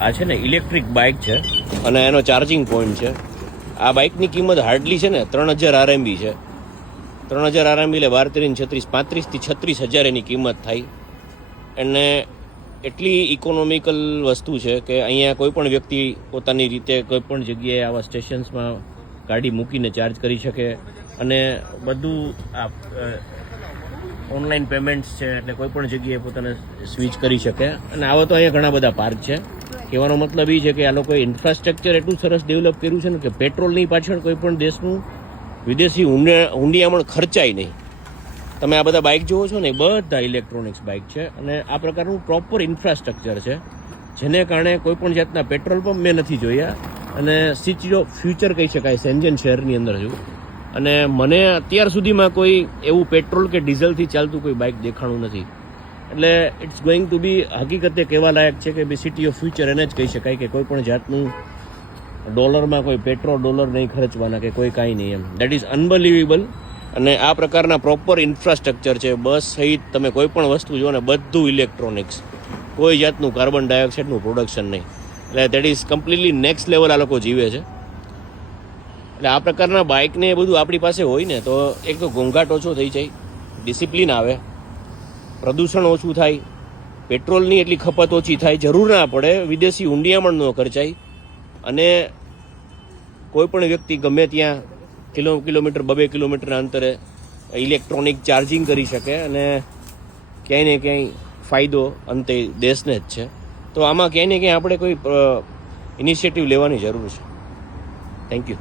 આ છે ને ઇલેક્ટ્રિક બાઇક છે અને એનો ચાર્જિંગ પોઈન્ટ છે. આ બાઇકની કિંમત હાર્ડલી છે ને 3000 RMB છે. 3000 RMB એટલે 12 36 35 થી 36,000 એની કિંમત થાય. અને એટલી ઇકોનોમિકલ વસ્તુ છે કે અહીંયા કોઈ પણ વ્યક્તિ પોતાની રીતે કોઈ પણ જગ્યાએ આવા સ્ટેશન્સમાં ગાડી મૂકીને ચાર્જ કરી શકે. અને બધું આ ઓનલાઈન પેમેન્ટ્સ છે એટલે કોઈ પણ જગ્યાએ પોતાને સ્વિચ કરી શકે. અને આવા તો અહીંયા ઘણા બધા પાર્ક છે. કહેવાનો મતલબ એ છે કે આ લોકોએ ઇન્ફ્રાસ્ટ્રક્ચર એટલું સરસ ડેવલપ કર્યું છે ને કે પેટ્રોલની પાછળ કોઈ પણ દેશનું વિદેશી હુંડિયામણ ખર્ચાય નહીં. તમે આ બધા બાઇક જુઓ છો ને બધા ઇલેક્ટ્રોનિક્સ બાઇક છે અને આ પ્રકારનું પ્રોપર ઇન્ફ્રાસ્ટ્રક્ચર છે જેને કારણે કોઈ પણ જાતના પેટ્રોલ પંપ મેં નથી જોયા. અને સિટી ઓફ ફ્યુચર કહી શકાય શેન્જન શહેરની અંદર છું. અને મને અત્યાર સુધીમાં કોઈ એવું પેટ્રોલ કે ડીઝલથી ચાલતું કોઈ બાઇક દેખાણું નથી. એટલે ઇટ્સ ગોઈંગ ટુ બી હકીકતે કહેવા લાયક છે કે ભાઈ સિટી ઓફ ફ્યુચર એને જ કહી શકાય કે કોઈ પણ જાતનું ડોલરમાં કોઈ પેટ્રોલ ડોલર નહીં ખર્ચવાના કે કોઈ કાંઈ નહીં એમ. That is unbelievable. અને આ પ્રકારના પ્રોપર ઇન્ફ્રાસ્ટ્રક્ચર છે. બસ સહિત તમે કોઈ પણ વસ્તુ જો ને બધું ઇલેક્ટ્રોનિક્સ, કોઈ જાતનું કાર્બન ડાયોક્સાઇડનું પ્રોડક્શન નહીં. એટલે that is completely next level આ લોકો જીવે છે. એટલે આ પ્રકારના બાઇકને એ બધું આપણી પાસે હોય ને તો એક તો ઘોંઘાટ ઓછો થઈ જાય, ડિસિપ્લિન આવે, પ્રદૂષણ ઓછું થાય, પેટ્રોલની એટલી ખપત ઓછી થાય, જરૂર ના પડે, વિદેશી હુંડિયામણ ન ખર્ચાય. અને કોઈ પણ વ્યક્તિ ગમે ત્યાં કિલોમીટર 2 કિલોમીટરના અંતરે ઇલેક્ટ્રોનિક ચાર્જિંગ કરી શકે. અને ક્યાંય ને ક્યાંય ફાયદો અંતે દેશને જ છે. તો આમાં ક્યાંય ને ક્યાંય આપણે કોઈ ઇનિશિયેટિવ લેવાની જરૂર છે. Thank you.